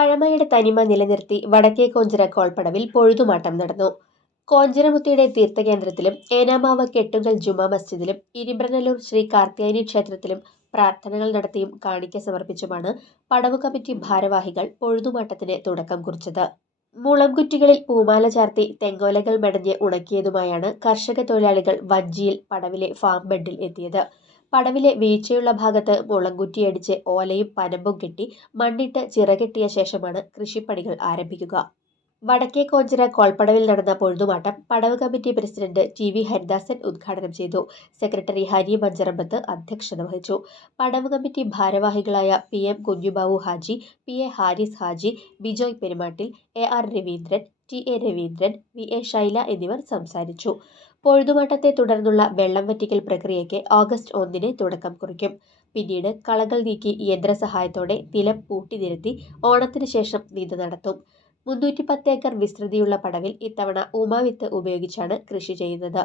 പഴമയുടെ തനിമ നിലനിർത്തി വടക്കേ കോഞ്ചിറ കോൾപ്പടവിൽ പൊഴുതുമാട്ടം നടന്നു. കോഞ്ചിറമുത്തിയുടെ തീർത്ഥകേന്ദ്രത്തിലും ഏനാമാവ് കെട്ടുങ്കൽ ജുമാ മസ്ജിദിലും ഇരിമ്പ്രനല്ലൂർ ശ്രീ കാർത്യായനി ക്ഷേത്രത്തിലും പ്രാർത്ഥനകൾ നടത്തിയും കാണിക്ക സമർപ്പിച്ചുമാണ് പടവു കമ്മിറ്റി ഭാരവാഹികൾ പൊഴുതുമാട്ടത്തിന് തുടക്കം കുറിച്ചത്. മുളംകുറ്റികളിൽ പൂമാല ചാർത്തി തെങ്ങോലകൾ മെടഞ്ഞ് ഉണക്കിയതുമായാണ് കർഷക തൊഴിലാളികൾ വഞ്ചിയിൽ പടവിലെ ഫാം ബെഡിൽ എത്തിയത്. പടവിലെ വീഴ്ചയുള്ള ഭാഗത്ത് മുളംകുറ്റിയടിച്ച് ഓലയും പനമ്പും കെട്ടി മണ്ണിട്ട് ചിറകെട്ടിയ ശേഷമാണ് കൃഷിപ്പണികൾ ആരംഭിക്കുക. വടക്കേ കോഞ്ചിറ കോൾപ്പടവിൽ നടന്ന പൊഴുതുമാട്ടം പടവ് കമ്മിറ്റി പ്രസിഡന്റ് TV ഹരിദാസൻ ഉദ്ഘാടനം ചെയ്തു. സെക്രട്ടറി ഹരി മഞ്ചറമ്പത്ത് അധ്യക്ഷത വഹിച്ചു. പടവ് കമ്മിറ്റി ഭാരവാഹികളായ PM Kunjubavu Haji, PA Haris Haji, Bijoy Perumattil, AR Raveendran, TA Raveendran, VA Shaila എന്നിവർ സംസാരിച്ചു. പൊഴുതുമാട്ടത്തെ തുടർന്നുള്ള വെള്ളം വറ്റിക്കൽ പ്രക്രിയയ്ക്ക് ഓഗസ്റ്റ് 1 തുടക്കം കുറിക്കും. പിന്നീട് കളകൾ നീക്കി യന്ത്രസഹായത്തോടെ നിലം പൂട്ടിനിരത്തി ഓണത്തിന് ശേഷം നീന്ത നടത്തും. 310 ഏക്കർ വിസ്തൃതിയുള്ള പടവിൽ ഇത്തവണ ഉമാവിത്ത് ഉപയോഗിച്ചാണ് കൃഷി ചെയ്യുന്നത്.